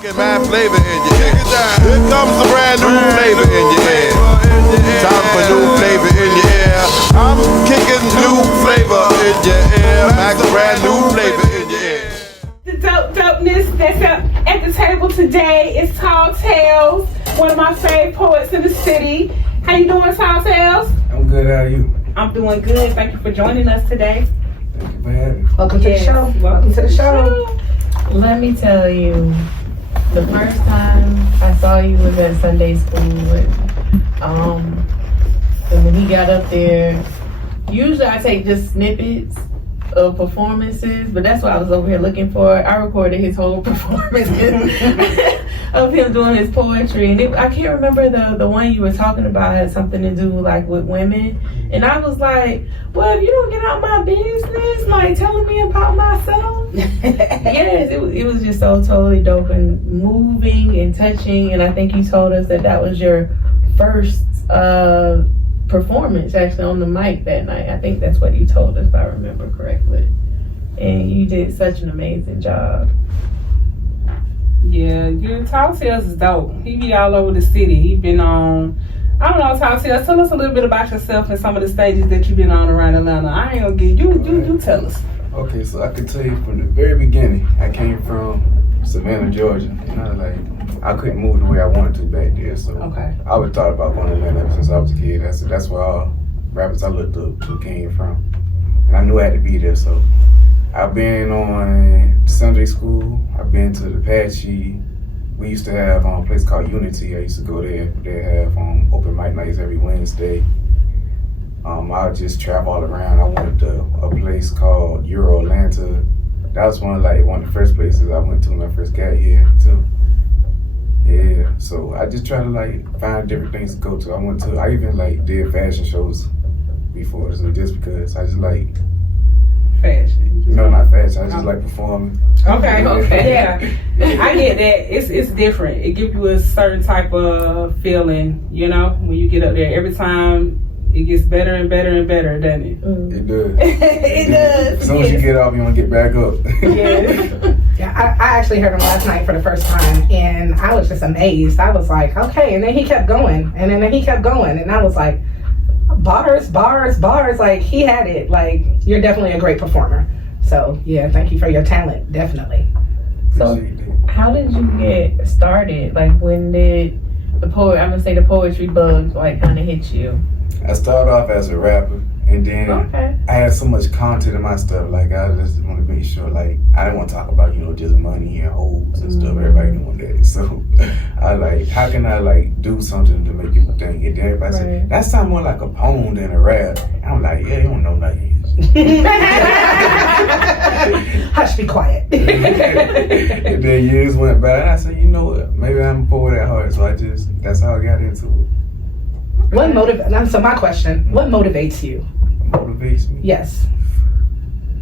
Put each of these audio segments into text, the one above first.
Get mad flavor in your ear. Here comes a brand new flavor in your ear. Time for new flavor in your ear. I'm kicking new flavor in your ear. Max brand new flavor in your ear. The dopeness that's at the table today is Tall Tales, one of my favorite poets in the city. How you doing, Tall Tales? I'm good, how are you? I'm doing good. Thank you for joining us today. Thank you for having me. Welcome to the show. Welcome to the show. Let me tell you, the first time I saw you was at Sunday school and when he got up there, usually I take just snippets of performances, but that's what I was over here looking for. I recorded his whole performance of him doing his poetry, and I can't remember the one you were talking about had something to do like with women, and I was like, well, if you don't get out my business, like telling me about myself. Yes, it was just so totally dope and moving and touching, and I think you told us that was your first performance actually on the mic that night. I think that's what you told us, if I remember correctly. And you did such an amazing job. Yeah, Tall Tales is dope. He be all over the city. He been on, I don't know, Tall Tales, tell us a little bit about yourself and some of the stages that you've been on around Atlanta. I ain't gonna get you tell us. Okay, so I can tell you from the very beginning, I came from Savannah, Georgia, and I couldn't move the way I wanted to back there, so Okay. I always thought about going to Atlanta ever since I was a kid. That's where all rappers I looked up to came from, and I knew I had to be there. So I've been on Sunday school. I've been to the Apache. We used to have a place called Unity. I used to go there. They have open mic nights every Wednesday. I would just travel all around. I went to a place called Euro Atlanta. That was one of the first places I went to when I first got here too. Yeah, so I just try to find different things to go to. I even did fashion shows before, so just because I just like Fashion. no, not fashion. I just like performing. Okay. Yeah, I get that. It's different. It gives you a certain type of feeling, when you get up there. Every time it gets better and better and better, doesn't it? It does. It does. As soon as you get off, you want to get back up. Yeah. Yeah, I actually heard him last night for the first time, and I was just amazed. I was like, okay, and then he kept going, and then he kept going, and I was like, bars, like he had it. Like, you're definitely a great performer. So yeah, thank you for your talent, definitely. So how did you get started? Like, when did the poetry bug kind of hit you? I started off as a rapper, and then I had so much content in my stuff. I just want to make sure, I didn't want to talk about, just money and hoes and stuff. Everybody doing that. So I how can I do something to make people think? And then everybody said, that sounds more like a poem than a rap. And I'm like, yeah, you don't know nothing. Hush, be quiet. And then years went by, and I said, you know what? Maybe I'm a poet at heart. So that's how I got into it. So my question, what motivates you? Motivates me? Yes.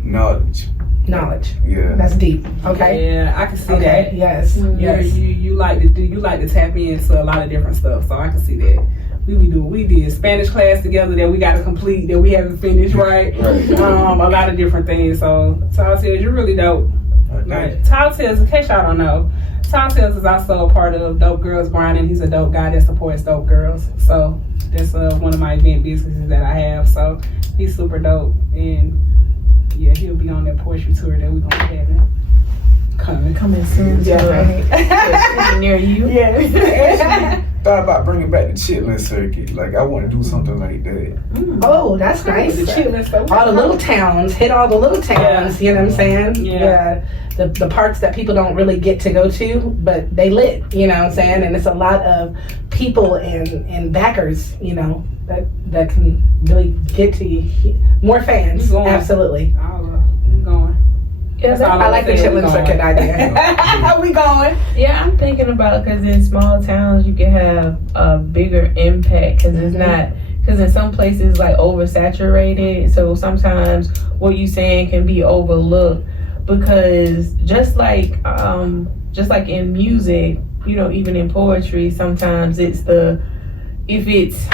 Knowledge. Yeah. That's deep. Okay. Yeah, I can see Okay. that. Yes. Yes. You like to tap into a lot of different stuff, so I can see that. We did Spanish class together that we got to complete that we haven't finished, right? A lot of different things. So Tall Tales, you're really dope. Right. Tall Tales, in case y'all don't know, Tall Tales is also a part of Dope Girls Grind, and he's a dope guy that supports dope girls. So that's one of my event businesses that I have. So he's super dope, and yeah, he'll be on that poetry tour that we're gonna be having. Coming soon. Yeah. Near you. Yes. Thought about bringing back the chitlin circuit. I want to do something like that. Oh, that's nice. The chitlin stuff. All the little towns, hit all the little towns, you know what I'm saying? Yeah. The parts that people don't really get to go to, but they lit, you know what I'm saying? And it's a lot of people and backers, that can really get to you. More fans, absolutely. I'm going. Yes, I like the chitlin circuit idea. We going. Yeah, I'm thinking about, because in small towns you can have a bigger impact, because it's not, because in some places oversaturated, so sometimes what you're saying can be overlooked, because just like in music, even in poetry, sometimes if it's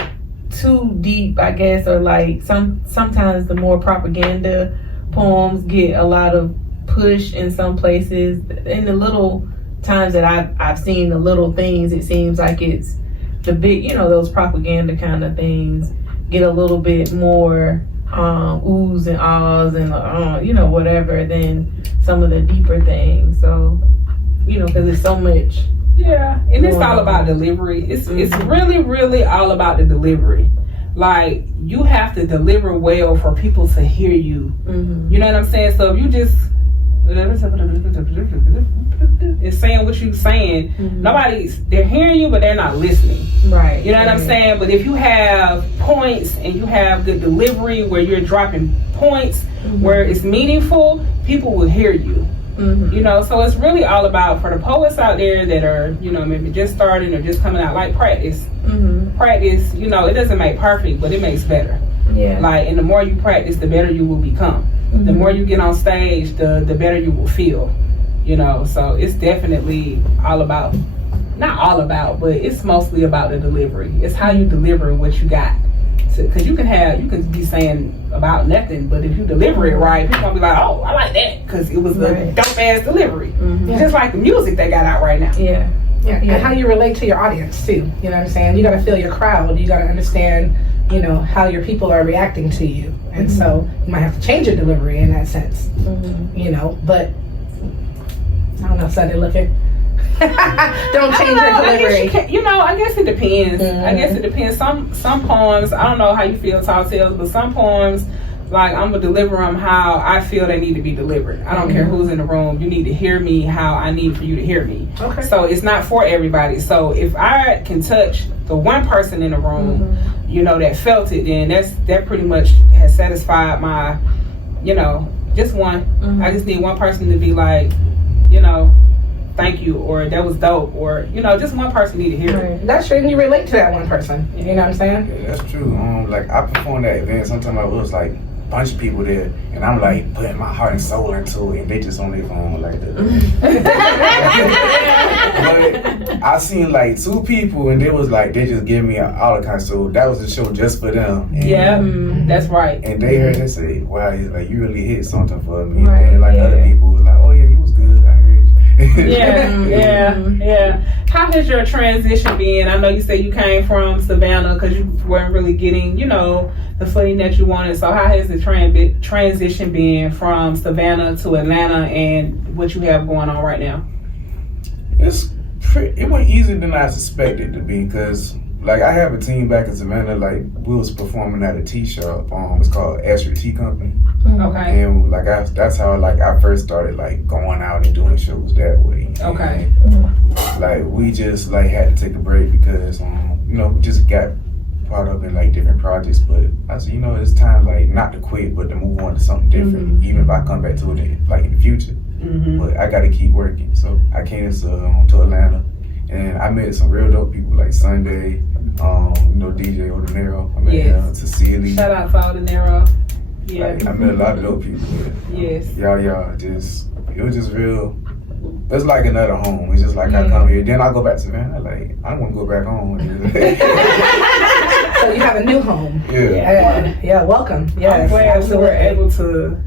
too deep, I guess, or sometimes the more propaganda poems get a lot of push in some places. In the little times that I've seen the little things, it seems like it's the big, those propaganda kind of things get a little bit more oohs and ahs and whatever than some of the deeper things. So, because it's so much. Yeah, and it's all about delivery. It's really, really all about the delivery. Like, you have to deliver well for people to hear you. Mm-hmm. You know what I'm saying? So if you just is saying what you're saying, they're hearing you, but they're not listening. Right. You know what I'm saying? But if you have points and you have good delivery where you're dropping points, where it's meaningful, people will hear you. So it's really all about, for the poets out there that are, maybe just starting or just coming out, like practice. Practice, it doesn't make perfect, but it makes better. Yeah. Like, and the more you practice, the better you will become. The more you get on stage, the better you will feel. So it's definitely all about, not all about, but it's mostly about the delivery. It's how you deliver what you got. Because you can be saying about nothing, but if you deliver it right, people gonna be like, oh, I like that, because it was a dope ass delivery. Just like the music they got out right now. Yeah, and how you relate to your audience too. You know what I'm saying? You got to feel your crowd. You got to understand, how your people are reacting to you, and so you might have to change your delivery in that sense. But I don't know, Sunday looking. Don't change your delivery. I guess it depends. I guess it depends. Some poems, I don't know how you feel, Tall Tales, but some poems, like, I'm gonna deliver them how I feel they need to be delivered. I don't care who's in the room. You need to hear me how I need for you to hear me. Okay. So it's not for everybody. So if I can touch the one person in the room, that felt it, then that pretty much has satisfied my, just one. I just need one person to be like, thank you, or that was dope, or just one person need to hear it. That's true, and you relate to that one person. You know what I'm saying? Yeah, that's true. Like, I performed that event. Sometimes I was like a bunch of people there, and I'm like putting my heart and soul into it, and they just on their phone like that. But I seen like 2 people, and they was like, they just gave me all the kind. So that was the show just for them. And, that's right. And they heard it say, "Wow, like, you really hit something for me." Right, And like other people was like, "Oh yeah, you was good. I heard you." Yeah. How has your transition been? I know you say you came from Savannah because you weren't really getting, the footing that you wanted. So how has the transition been from Savannah to Atlanta and what you have going on right now? It went easier than I suspected to be, because like, I have a team back in Savannah. Like, we was performing at a tea shop. It's called Asher Tea Company. Okay. And like, that's how I first started like going out and doing shows that way. Okay. And, like, we just like had to take a break because we just got caught up in like different projects. But I said, it's time like not to quit, but to move on to something different. Even if I come back to it in the future. But I got to keep working. So I came to Atlanta, and I met some real dope people like Sunday. DJ Ordinero. I met Cecilia. Shout out to Ordinero. Yeah. Like, I met a lot of dope people. Yes. Y'all, it was just real. It's like another home. It's just like I come here, then I go back to Savannah. Like, I don't want to go back home. So you have a new home. Yeah. Welcome. Yeah, I'm glad we were able to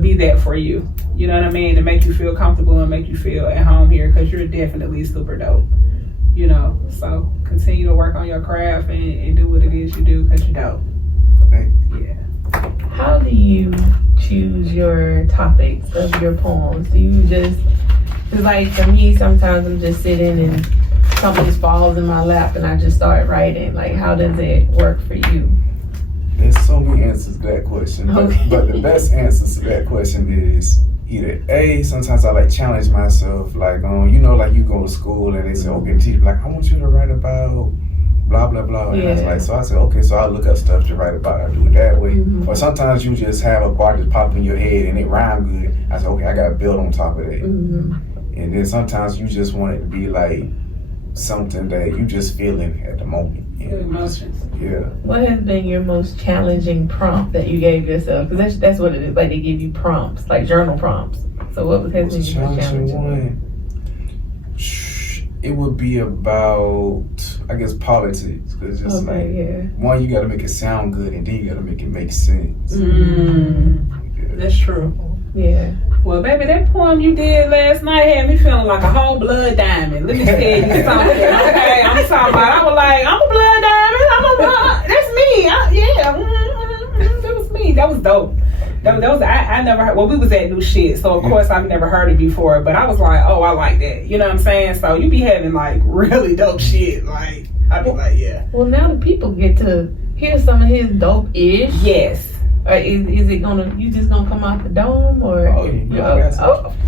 be that for you. You know what I mean? To make you feel comfortable and make you feel at home here, because you're definitely super dope. So continue to work on your craft and do what it is you do, because you're dope. Thank you. Yeah. How do you choose your topics of your poems? Do you just, it's like for me, sometimes I'm just sitting and something just falls in my lap and I just start writing. Like, how does it work for you? There's so many answers to that question. But the best answers to that question is either A, sometimes I like challenge myself, like, like you go to school and they say, okay, teacher, like, I want you to write about blah, blah, blah. And I was like, so I said, okay, so I'll look up stuff to write about. I do it that way. Or sometimes you just have a bar just pop in your head and it rhyme good. I said, okay, I got to build on top of that. And then sometimes you just want it to be like something that you just feeling at the moment. Emotions. Yeah. What has been your most challenging prompt that you gave yourself? Because that's what it is. Like, they give you prompts, like journal prompts. So what has been your most challenging one? It would be about, I guess, politics. Cause it's one, you got to make it sound good, and then you got to make it make sense. That's true. Yeah. Well, baby, that poem you did last night had me feeling like a whole blood diamond. Let me tell you something. Okay, I'm talking about. I was like, I'm a blood diamond. That's me. That was me. That was dope. That was I never heard. Well, we was at new shit, so of course I've never heard it before. But I was like, oh, I like that. You know what I'm saying? So you be having like really dope shit. Like I be like, yeah. Well, now the people get to hear some of his dope-ish. Yes. Or is it gonna? You just gonna come out the dome or? Oh yeah.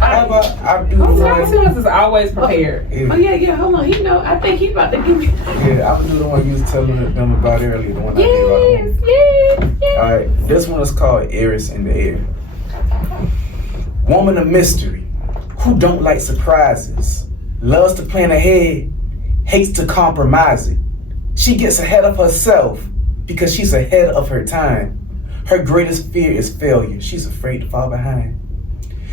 I do. Thomas is always prepared. Oh yeah. Hold on. I think he about to give me. Yeah, I would do the one you was telling them about earlier. The one I Yes. All right, this one is called Iris in the Air. Woman of mystery, who don't like surprises, loves to plan ahead, hates to compromise it. She gets ahead of herself because she's ahead of her time. Her greatest fear is failure. She's afraid to fall behind.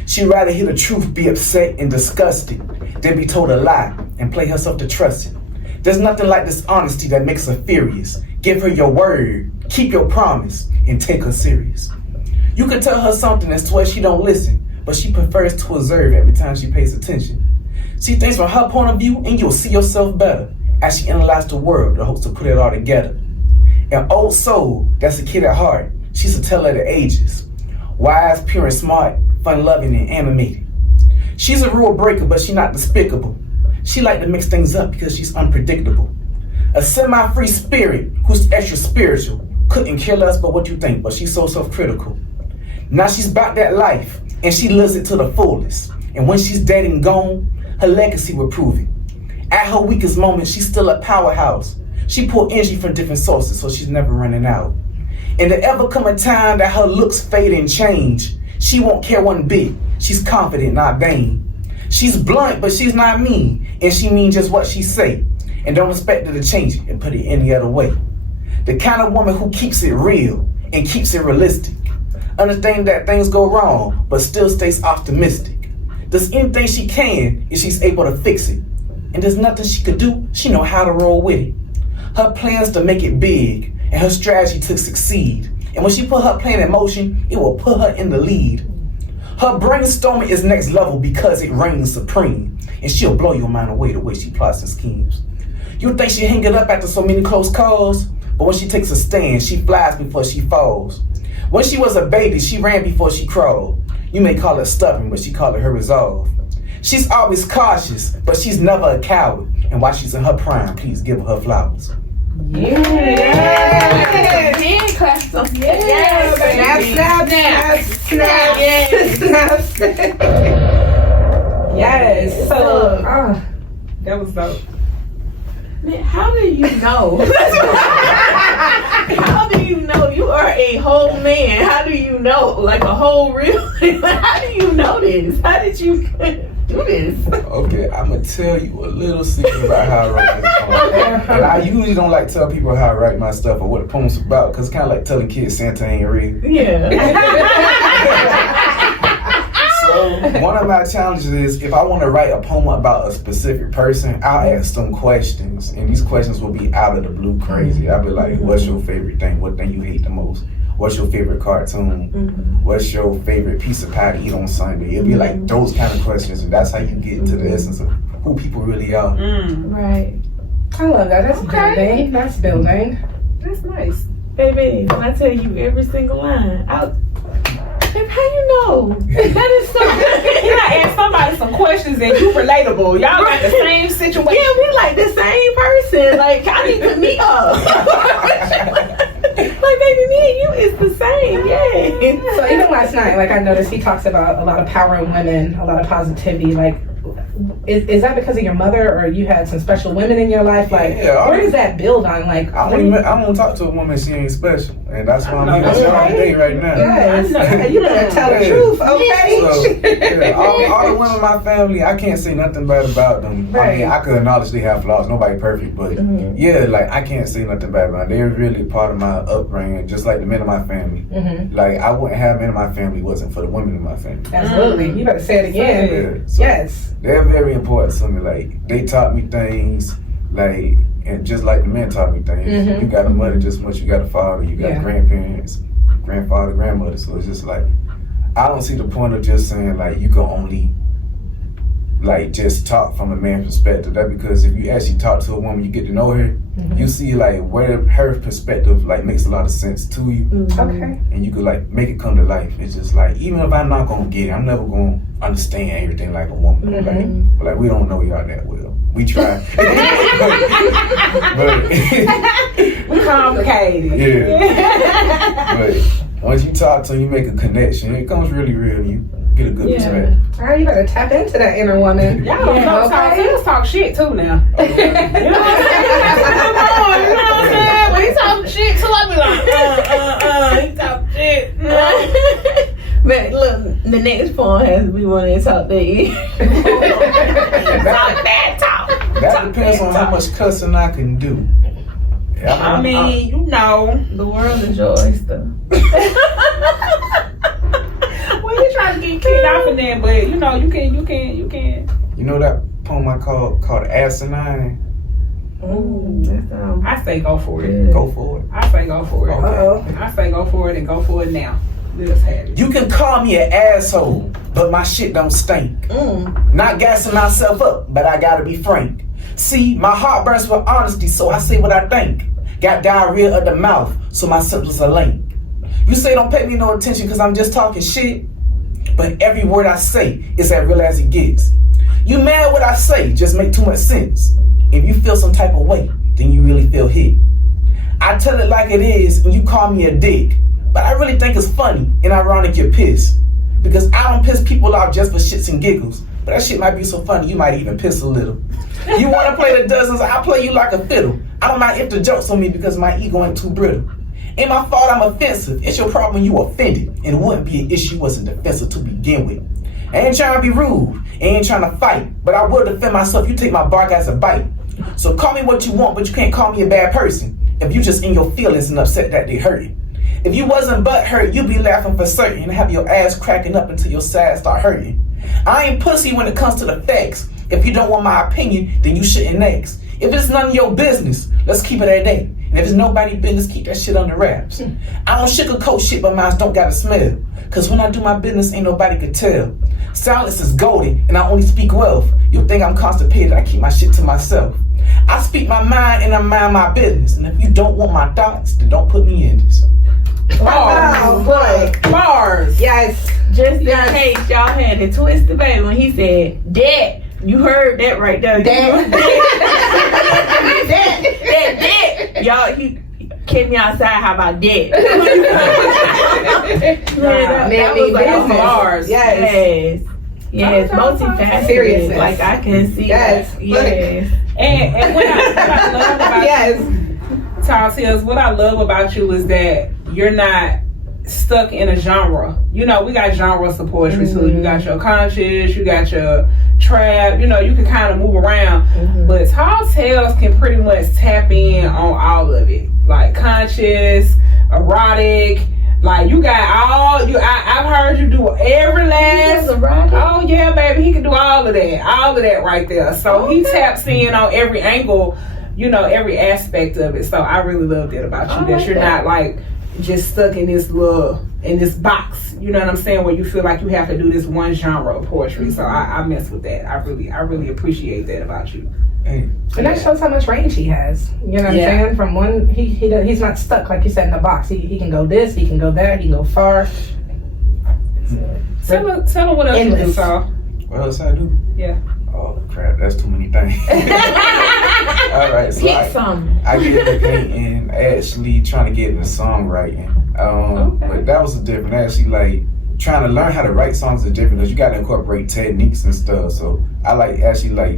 She'd rather hear the truth, be upset and disgusted, than be told a lie and play herself to trust it. There's nothing like dishonesty that makes her furious. Give her your word, keep your promise, and take her serious. You can tell her something and swear she don't listen, but she prefers to observe every time she pays attention. See things from her point of view, and you'll see yourself better as she analyzes the world and hopes to put it all together. An old soul that's a kid at heart. She's a teller of the ages. Wise, pure, and smart, fun-loving, and animated. She's a rule breaker, but she's not despicable. She like to mix things up because she's unpredictable. A semi-free spirit who's extra spiritual. Couldn't care less about what you think, but she's so self-critical. Now she's about that life, and she lives it to the fullest. And when she's dead and gone, her legacy will prove it. At her weakest moment, she's still a powerhouse. She pull energy from different sources, so she's never running out. And there ever come a time that her looks fade and change, she won't care one bit. She's confident, not vain. She's blunt, but she's not mean, and she means just what she say. And don't expect her to change it and put it any other way. The kind of woman who keeps it real and keeps it realistic. Understanding that things go wrong, but still stays optimistic. Does anything she can if she's able to fix it. And there's nothing she could do, she know how to roll with it. Her plans to make it big, and her strategy to succeed. And when she put her plan in motion, it will put her in the lead. Her brainstorming is next level because it reigns supreme. And she'll blow your mind away the way she plots and schemes. You think she hang it up after so many close calls, but when she takes a stand, she flies before she falls. When she was a baby, she ran before she crawled. You may call it stubborn, but she called it her resolve. She's always cautious, but she's never a coward. And while she's in her prime, please give her flowers. Yeah. Clap some. Snap. Yes. So, that was dope. Man, how do you know? How do you know you are a whole man? How do you know? Like a whole real? How do you know this? How did you do this? Okay, I'm gonna tell you a little secret about how I write this poem. And I usually don't like to tell people how I write my stuff or what the poem's about, because it's kind of like telling kids Santa ain't real. Yeah. So one of my challenges is if I want to write a poem about a specific person, I'll ask them questions, and these questions will be out of the blue crazy. I'll be like, what's your favorite thing? What thing you hate the most? What's your favorite cartoon? What's your favorite piece of pie to eat on Sunday? It'll be like those kind of questions, and that's how you get into the essence of who people really are. Right. I love that. That's building. That's building. That's nice. Baby, when I tell you every single line, babe, how you know? That is so good. You gotta ask somebody some questions and you relatable. Y'all got the same situation. Yeah, we like the same person. Like, I need to meet up. Like, baby, me and you is the same. Yay. So even last night, like I noticed he talks about a lot of power in women, a lot of positivity. Like, is that because of your mother, or you had some special women in your life? Like, where does that build on? Like, I'm gonna talk to a woman, she ain't special, and that's why I'm here today right now. Yes, you better tell the truth, okay? So, all the women in my family, I can't say nothing bad about them. Right. I mean, I could acknowledge they have flaws. Nobody perfect, but yeah, like I can't say nothing bad about them. They're really part of my upbringing, just like the men in my family. Like I wouldn't have men in my family wasn't for the women in my family. Absolutely, you better say it again. Yeah, so Yes. They're very important to me. Like they taught me things, like, and just like the men taught me things. You got a mother just as much you got a father. You got grandparents, grandfather, grandmother. So it's just like I don't see the point of just saying like you can only like just talk from a man's perspective. That because if you actually talk to a woman, you get to know her, you see like where her perspective like makes a lot of sense to you. Okay. And you could like make it come to life. It's just like even if I'm not gonna get it, I'm never gonna understand everything like a woman. But like we don't know y'all that well. We try. but We complicated. yeah. But once you talk to them, you make a connection. It comes really real. You get a good perspective. All right, you better tap into that inner woman. Y'all don't know, let's talk shit too now. You know what I'm saying? When he talk shit too, I be like, he talk shit. But look, the next point has to be one they talk that you. That depends on how much cussing I can do. Yeah, I mean, you know. The world is your oyster. Well, you trying to get kicked off of that, but you know, you can. You know that poem I called Asinine? Ooh, that sounds I say go for it. good. Go for it. I say go for it. Uh-oh. I say go for it and go for it now. Let's have it. You can call me an asshole, but my shit don't stink. Not gassing myself up, but I gotta be frank. See, my heart burns with honesty, so I say what I think. Got diarrhea of the mouth, so my symptoms are link. You say don't pay me no attention cause I'm just talking shit, but every word I say is as real as it gets. You mad what I say, just make too much sense. If you feel some type of way, then you really feel hit. I tell it like it is, and you call me a dick. But I really think it's funny and ironic you're pissed. Because I don't piss people off just for shits and giggles. But that shit might be so funny you might even piss a little. You wanna play the dozens, I'll play you like a fiddle. I don't mind if the joke's on me because my ego ain't too brittle. Ain't my fault I'm offensive, it's your problem you offended. And it wouldn't be an issue wasn't defensive to begin with. I ain't trying to be rude, I ain't trying to fight. But I will defend myself, you take my bark as a bite. So call me what you want, but you can't call me a bad person. If you just in your feelings and upset that they hurting. If you wasn't butthurt, you'd be laughing for certain and have your ass cracking up until your sides start hurting. I ain't pussy when it comes to the facts. If you don't want my opinion, then you shouldn't ask. If it's none of your business, let's keep it at that. And if it's nobody's business, keep that shit under wraps. I don't sugarcoat shit, but mine don't gotta smell. Cause when I do my business, ain't nobody could tell. Silence is golden, and I only speak wealth. You'll think I'm constipated, I keep my shit to myself. I speak my mind and I mind my business. And if you don't want my thoughts, then don't put me in this. Wow, boy. Bars. Yes. Just in case y'all had it twisted, baby, when he said, Dad, you heard that right there. Dad. Dad. Y'all, he kept me outside, how about that? Man, me business. Bars. Yes. Yes, multifaceted. Seriousness. Like I can see Yes. that. Yes. And what I love about Yes. Tall Tales, what I love about you is that you're not stuck in a genre. You know, we got genres of poetry too. You got your conscious, you got your trap, you know, you can kind of move around. But Tall Tales can pretty much tap in on all of it. Like conscious, erotic, like you got all I've heard you do every last oh yeah, baby, he can do all of that right there. So he taps in on every angle, you know, every aspect of it. So I really love that about you, that you're not like just stuck in this box, you know what I'm saying, where you feel like you have to do this one genre of poetry. So I mess with that. I really appreciate that about you. Hey. And that shows how much range he has. You know what I'm saying? From one, he's not stuck like you said in the box. He can go this, he can go that, he can go far. Tell him what else you do, Saul. What else I do? Yeah. Oh crap, that's too many things. All right, so I get into painting, actually trying to get into songwriting. But that was different. Actually, like trying to learn how to write songs is different because you got to incorporate techniques and stuff. So I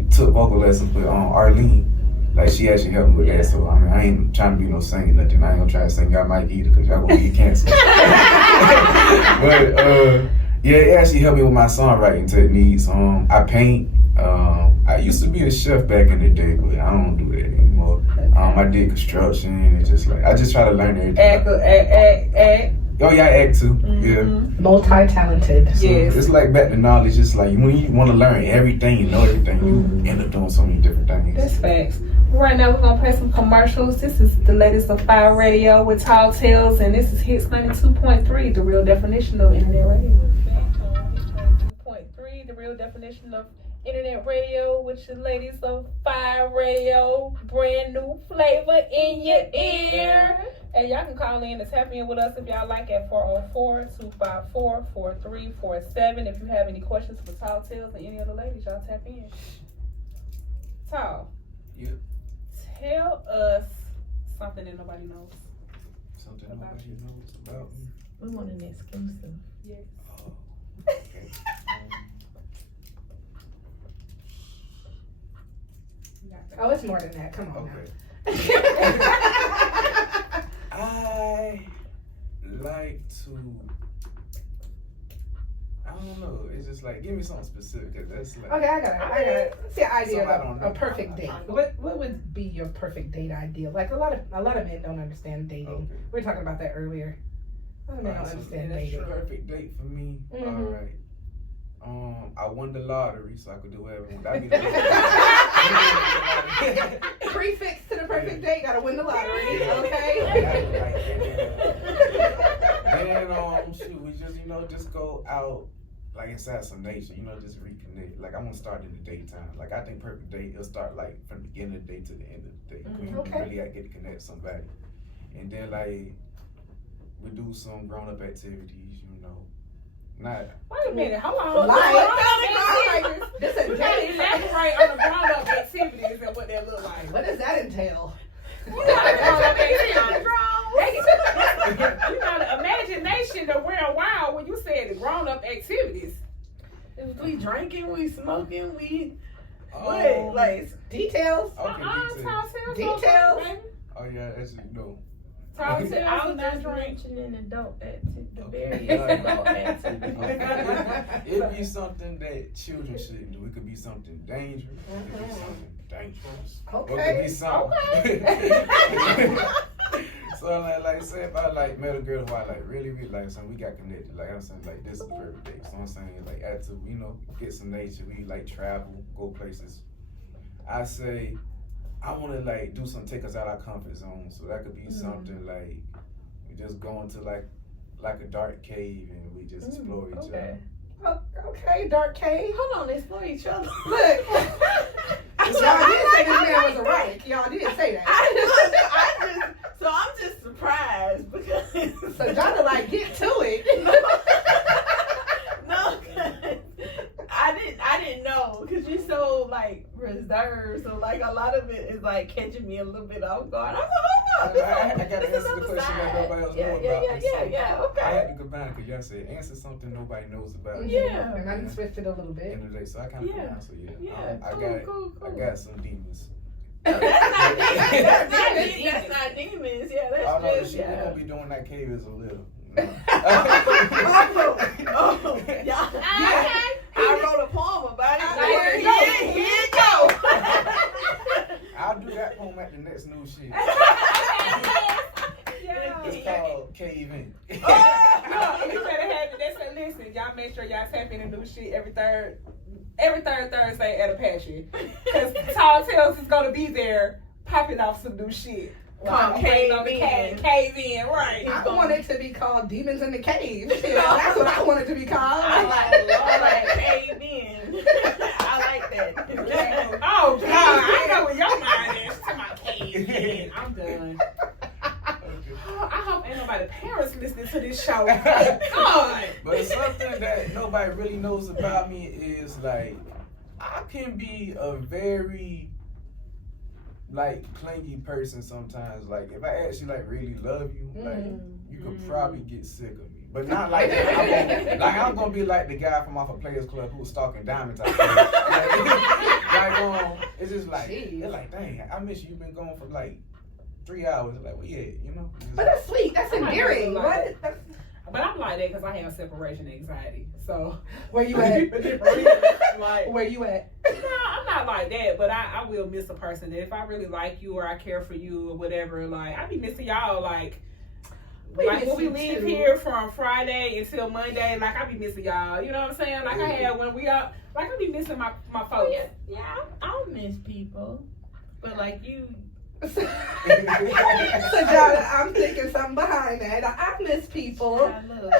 took vocal lessons with Arlene. Like she actually helped me with that. So I mean, I ain't trying to be no singing nothing. I ain't gonna try to sing y'all mic either because y'all gonna get canceled. But yeah, it actually helped me with my songwriting techniques. I paint. I used to be a chef back in the day, but I don't do that anymore. I did construction. It's just like I just try to learn everything. Oh yeah, I act too. Yeah. Multi-talented. So Yes. it's like back to knowledge. It's like when you want to learn everything, you know everything, you end up doing so many different things. That's facts. Right now, we're going to play some commercials. This is the latest of FIYE Radio with Tall Tales, and this is Hits 92.3, the real definition of internet radio. 92.3, the real definition of internet radio, with the ladies of FIYE Radio, brand new flavor in your ear. And y'all can call in and tap in with us if y'all like at 404-254-4347. If you have any questions for Tall Tales and any other ladies, y'all tap in. Tall. Yeah. Tell us something that nobody knows. Something nobody knows about me. We want an exclusive. Yes. Oh, okay. Oh, it's more than that. Come on Okay. now. I like to. I don't know. It's just like give me something specific. 'Cause that's like. Okay, I got it. What's the idea So I of don't a know. perfect date? What would be your perfect date ideal? Like a lot of men don't understand dating. Okay. We were talking about that earlier. A lot of men don't Alright, so understand that's dating. true. Perfect date for me. Mhm. All right. I won the lottery, so I could do whatever. That'd be the Prefix to the perfect date. Gotta win the lottery. Yeah. Okay. Then shoot, we just just go out like inside some nature, just reconnect. Like I want to start in the daytime. Like I think perfect date it'll start like from the beginning of the day to the end of the day. When you Okay. really get to connect with somebody, and then like we do some grown up activities, Not Wait a minute, hold on. Like, this a date. Elaborate on the grown-up activities and what that look like. What does that entail? What kind of grown-up activities? You know, the imagination that went wild when you said the grown-up activities. We drinking, we smoking, we oh, what? Like Details. okay, Tall details. Tales. Details. Baby. Oh yeah, that's Tall I Tales. was not just drink. mentioning adult activity, the Okay. various adult activities. It'd be something that children shouldn't do. It could be something dangerous. It could be something dangerous. Or it could Okay. be something. So like say if I like met a girl who I like really like something, we got connected. Like I'm saying like this is the perfect date. So I'm saying like after get some nature, we like travel, go places. I say I want to like do something, take us out our comfort zone. So that could be something like we just go into like a dark cave and we just explore each other. Okay, dark cave. Hold on, explore each other. Look. Y'all did say this man was erotic. Y'all did say that. So I'm just surprised because So y'all to like get to it. No, I didn't know because you're so like reserved. So like a lot of it is like catching me a little bit off guard. I'm like, oh no, I gotta answer the question that nobody else knows about. Yeah. I Okay. had to combine because y'all said answer something nobody knows about. Yeah. And I switched it a little bit. End of the day, so I kind of Yeah. answer. Yeah. Yeah. I Cool. I got some demons. That's not demons. Yeah, that's Oh no, the just shit we gonna be doing that cave is a little. No. Yeah. I wrote a poem about it. Here you go. I'll do that poem at the next new shit. It's called Cave In. You better have it. Listen, y'all make sure y'all tap into new shit every third Thursday at Apache. Because Tall Tales is going to be there popping off some new shit. Cave In, right. I want it to be called Demons in the Cave. That's what I want it to be called. I like cave in. I like that. Oh, God. I know where your mind is. To my cave in. I'm done. Oh, I hope ain't nobody parents listening to this show. God. But something that nobody really knows about me is like I can be a very like clingy person sometimes. Like if I actually like really love you, like you could probably get sick of me. But not like that. I'm gonna be like the guy from off a Players Club who was stalking Diamond type. It's just like they're like, dang, I miss you. Been gone for like 3 hours. Like, well, yeah, But that's sweet. That's endearing. What? But I'm like that because I have separation anxiety. So Where you at? like, Where you at? no, I'm not like that, but I will miss a person. If I really like you or I care for you or whatever, like I be missing y'all like Like miss when we you leave too. here from Friday until Monday, like I be missing y'all. You know what I'm saying? Like I had when we out, like I be missing my folks. Yeah, I don't miss people, but like you. So, John, I'm thinking something behind that. I miss people. I look.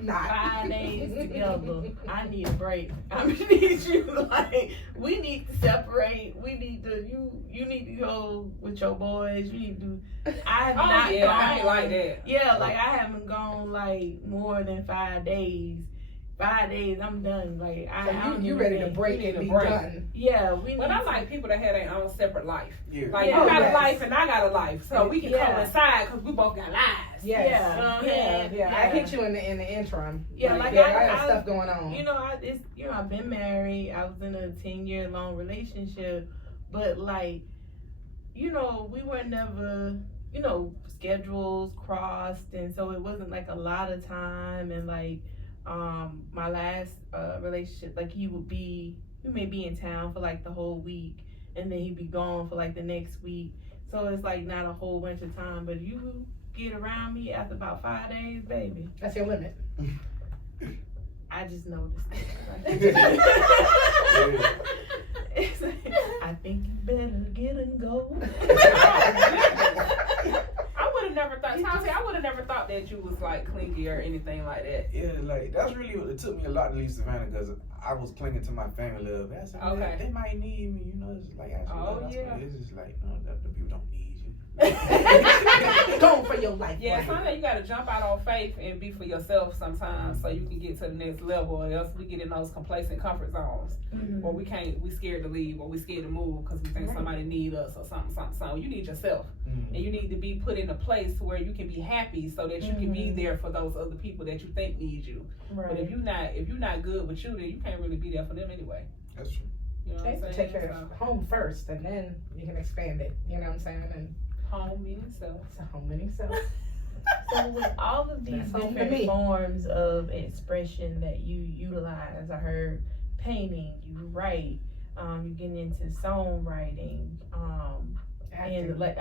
Not 5 days together. I need a break. I need you. Like we need to separate. We need to. You need to go with your boys. You need to. I have not yeah, gone. I ain't like that. Yeah, like I haven't gone like more than 5 days. 5 days, I'm done. Like so you ready to break You need and a be break. done. Yeah, we need. But I like people that have their own separate life. Yeah. Like Yeah. you got Yes. a life and I got a life, so we can Yeah. coincide because we both got lives. Yes. Yeah. You know what I'm Yeah, saying? yeah. I hit you in the interim. Yeah, like I I have stuff going on. You know, I've been married. I was in a 10-year long relationship, but like, you know, we were never, you know, schedules crossed, and so it wasn't like a lot of time. And like, my last relationship, like he may be in town for like the whole week, and then he'd be gone for like the next week. So it's like not a whole bunch of time, but you get around me after about 5 days, baby. That's your limit. I just noticed it. I think you better get and go. I would have never thought, Tommy, I would have never thought that you was like clingy or anything like that. Yeah, like that's really what it took me a lot to leave Savannah because I was clinging to my family love. I said, Okay. they might need me, you know. It's like actually, Oh, that's yeah. what it is. It's like no, the people don't need you. Going for your life. Yeah, right? sometimes you gotta jump out on faith and be for yourself sometimes so you can get to the next level, or else we get in those complacent comfort zones where we scared to leave or we scared to move because we think somebody need us or something. So you need yourself. And you need to be put in a place where you can be happy so that you can be there for those other people that you think need you. Right. But if you're not good with you, then you can't really be there for them anyway. That's true. You know what I'm saying? Take care of home first, and then you can expand it. You know what I'm saying? And Home meaning self. it's a home in itself. So with all of these That's home to different me. forms of expression that you utilize, I heard painting, you write, you get into songwriting, and like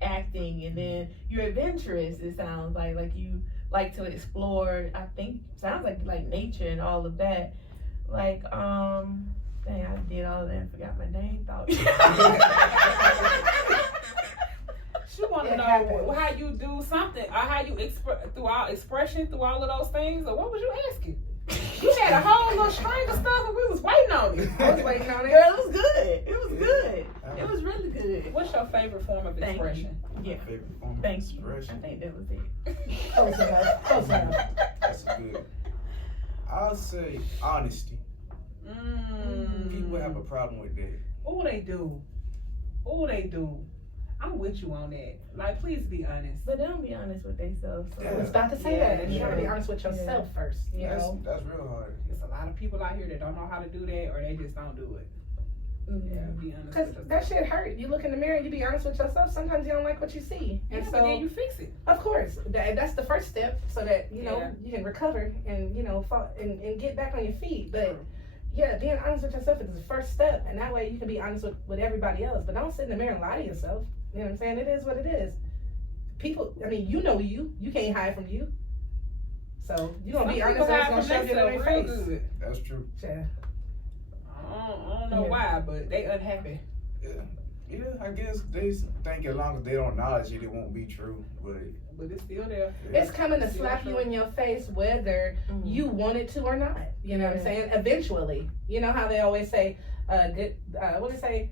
acting, and then you're adventurous. It sounds like you like to explore. I think sounds like nature and all of that. Like dang, I did all of that and forgot my dang thought. She want to It know happens. how you do something, or how you through our expression, through all of those things, or what was you asking? You had a whole little string of stuff, and we was waiting on it. I was waiting on it. Girl, it was good. It was good. It was really good. What's your favorite form of Thank you. expression? Yeah. Favorite form of Thank you. I expression. think that was it. Close enough. Close enough. That's good. I'll say honesty. People have a problem with that. Oh, they do. Oh, they do. I'm with you on that. Like, please be honest. But they don't be honest with themselves. So. I was about to say Yeah, that. And you gotta be yeah. honest with yourself first. You know. That's real hard. There's a lot of people out here that don't know how to do that, or they just don't do it. Yeah, be honest Cause with yourself. that shit hurt. You look in the mirror and you be honest with yourself. Sometimes you don't like what you see, and Yeah, so but then you fix it. of course that's the first step, so that you know Yeah. you can recover and fall and get back on your feet. But yeah, being honest with yourself is the first step, and that way you can be honest with everybody else. But don't sit in the mirror and lie to yourself. You know what I'm saying? It is what it is. People, I mean, you know you can't hide from you. So you gonna be honest, and it's gonna show you in their face. Good. That's true. Yeah. I don't know Yeah. why, but they unhappy. Yeah, I guess they think as long as they don't acknowledge it, it won't be true. But But it's still there. It's coming to slap you in your face whether you want it to or not. You know what I'm saying? Eventually. You know how they always say, what do they say?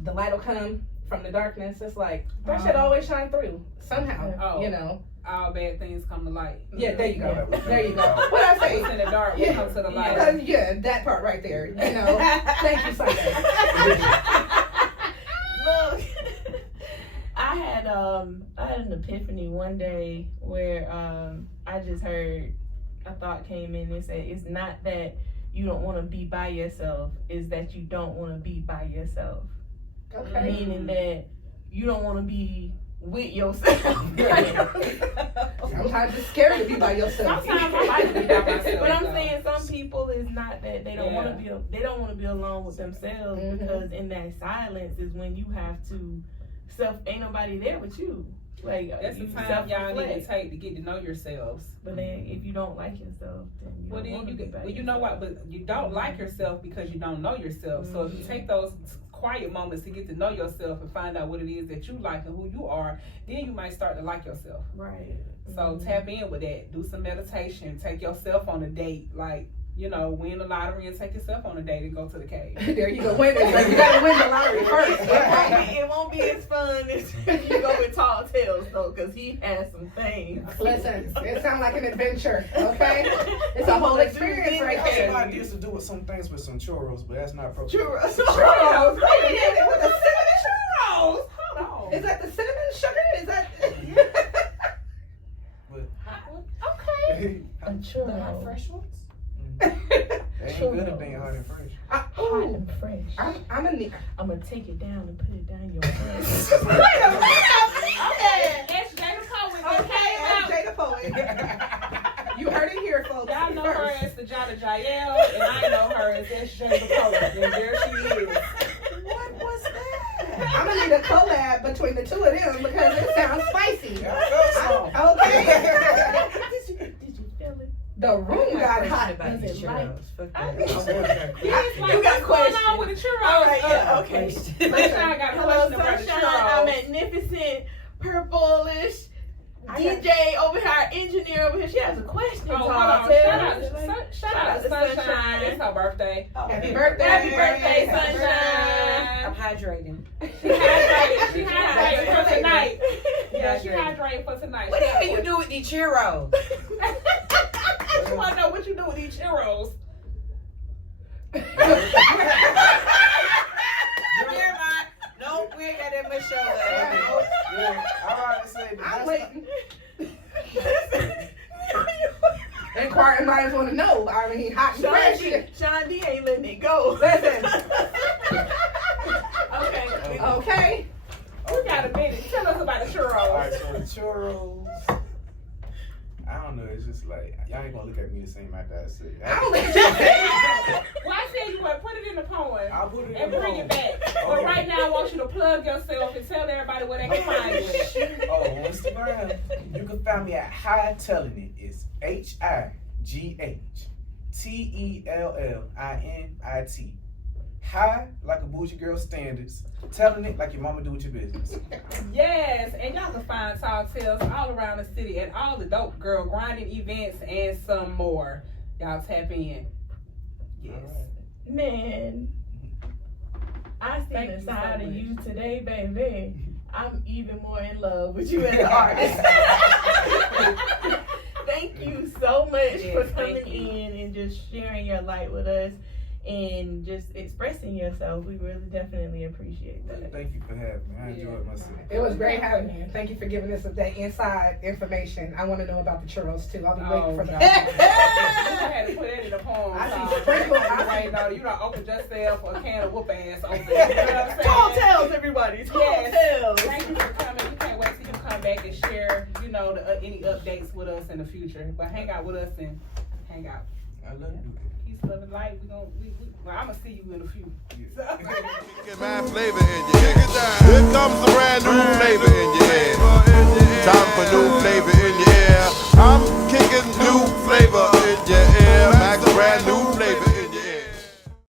The light will come from the darkness. It's like, that shit always shine through. Somehow. Oh. You know? All bad things come to light. Yeah, there you go. Yeah. There you go. What I say? What's in the dark will Yeah. come to the light. Yeah, that part right there. You know? Thank you, Sunday. Look, I had an epiphany one day where I just heard a thought came in and said, it's not that you don't want to be by yourself, it's that you don't want to be by yourself. Okay. Meaning that you don't want to be with yourself. Sometimes it's scary to be by yourself. Sometimes I like to be by myself. But I'm though. saying some people is not that they don't Yeah. want to be alone with themselves, Mhm. because in that silence is when you have to ain't nobody there with you. Like That's the you time y'all need to self-reflect. take to get to know yourselves. But then if you don't like yourself, then you Well, don't then wanna you be get, by well, you know yourself. what? But you don't like yourself because you don't know yourself. So if you take those quiet moments to get to know yourself and find out what it is that you like and who you are, then you might start to like yourself. Right. So tap in with that. Do some meditation. Take yourself on a date. Like, you know, win the lottery and take yourself on a date and go to the cave. There you go. Win it. You gotta win the lottery first. It won't be as fun as you go with Tall Tales though, because he has some things. Listen, it sounds like an adventure, okay? It's a whole experience right I have some there. ideas to do with some things with some churros, but that's not appropriate. Churros. Churros. Wait a minute, with the cinnamon churros. Hold on. Is that the cinnamon sugar? Is that? Okay. A The churro. hot fresh ones? They ain't good if they ain't hot and fresh. Hot and fresh. I'm a need. I'm gonna take it down and put it down your butt. Wait a minute. Okay. That's Jada Cohen. Okay, that's Jada Poet. You heard it here, folks. Y'all know her as the Jada Jael, and I know her as that's Jada Cohen. And there she is. What was that? I'm gonna need a collab between the two of them because it sounds spicy. Yeah, I felt some. Okay. Did you feel it? The room got hot. About Was the it light? churros. Fuck I that. think I so. want that. It's like, You got what's going questions. on with the churros? All right, yeah, okay. Sunshine got a Hello, question about the Sunshine, our churros. magnificent, purplish DJ over here, our engineer over here. She has a question. Oh, hold Tall on. Tales. Shout out to Sunshine. It's her birthday. Happy birthday. Happy birthday, Sunshine. I'm hydrating. She hydrated for tonight. Yeah, she Hydrated. hydrated for tonight. What the hell you do with these churros? You want to know what you do with these churros? Never mind. Nope, we ain't got that much show left. Yeah, I about to say, but I'm that's waiting. Inquiring minds want to know. I mean, hot and fresh. Sean D ain't letting it go. Listen. Okay. Okay. You got a minute. Tell us about the churros. Alright, so the churros, I don't know, it's just like, y'all ain't gonna look at me the same after I say it. I don't look at you. Well, I said you would put it in the poem I'll put it in and the bring poem. it back. But right now, I want you to plug yourself and tell everybody where they can find you. Oh, on Instagram, you can find me at High Telling It. It's HIGHTELLINIT. High, like a bougie girl standards. Telling it like your mama do with your business. Yes, and y'all can find Tall Tales all around the city at all the dope girl grinding events and some more. Y'all tap in. Yes. Man, I see Thank the you so side of much. you today, baby. I'm even more in love with you as an artist. Thank you so much Yes, for thank coming you. in and just sharing your light with us and just expressing yourself. We really definitely appreciate that. Thank you for having me. I enjoyed myself. It was great having you. Thank you for giving us that inside information. I want to know about the churros too. I'll be waiting for God. that. I had to put that in the poem. I see song. sprinkles. Right now, you done opened yourself a can of whoop ass over there. You know what I'm saying? Tall Tales, everybody. Tall Yes. Tales. Thank you for coming. We can't wait till you come back and share, you know, any updates with us in the future. But hang out with us and hang out. I love you. Peace, love, and light. Well, I'm gonna see you in a few. Get mad flavor in your head. Here comes the brand new flavor in your head. Time for new flavor